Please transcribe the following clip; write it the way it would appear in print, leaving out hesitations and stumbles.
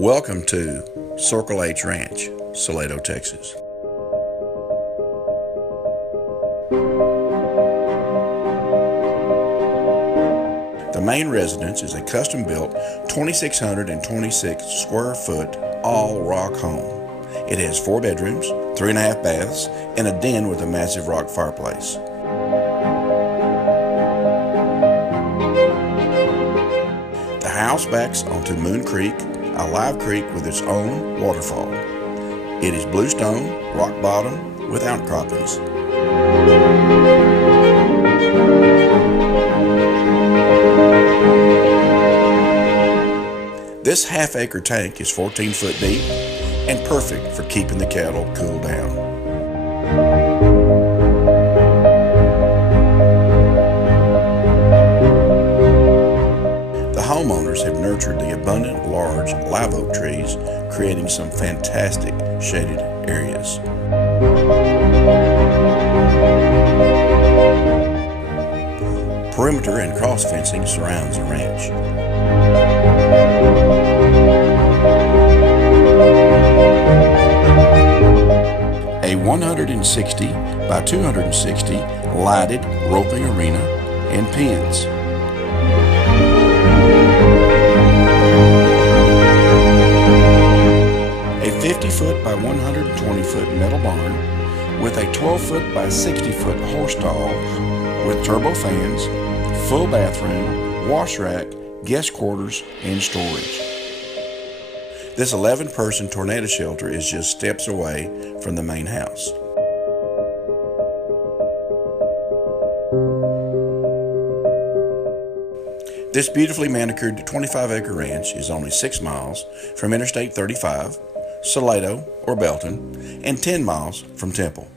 Welcome to Circle H Ranch, Salado, Texas. The main residence is a custom-built 2,626 square foot all-rock home. It has 4 bedrooms, 3.5 baths, and a den with a massive rock fireplace. The house backs onto Moon Creek, a live creek with its own waterfall. It is bluestone, rock bottom, with outcroppings. This half-acre tank is 14 foot deep and perfect for keeping the cattle cool down. The homeowners have nurtured the abundant large live oak trees, creating some fantastic shaded areas. Perimeter and cross fencing surrounds the ranch. A 160 by 260 lighted roping arena and pens. A 50-foot by 120-foot metal barn with a 12-foot by 60-foot horse stall with turbo fans, full bathroom, wash rack, guest quarters, and storage. This 11-person tornado shelter is just steps away from the main house. This beautifully manicured 25-acre ranch is only 6 miles from Interstate 35, Salado or Belton, and 10 miles from Temple.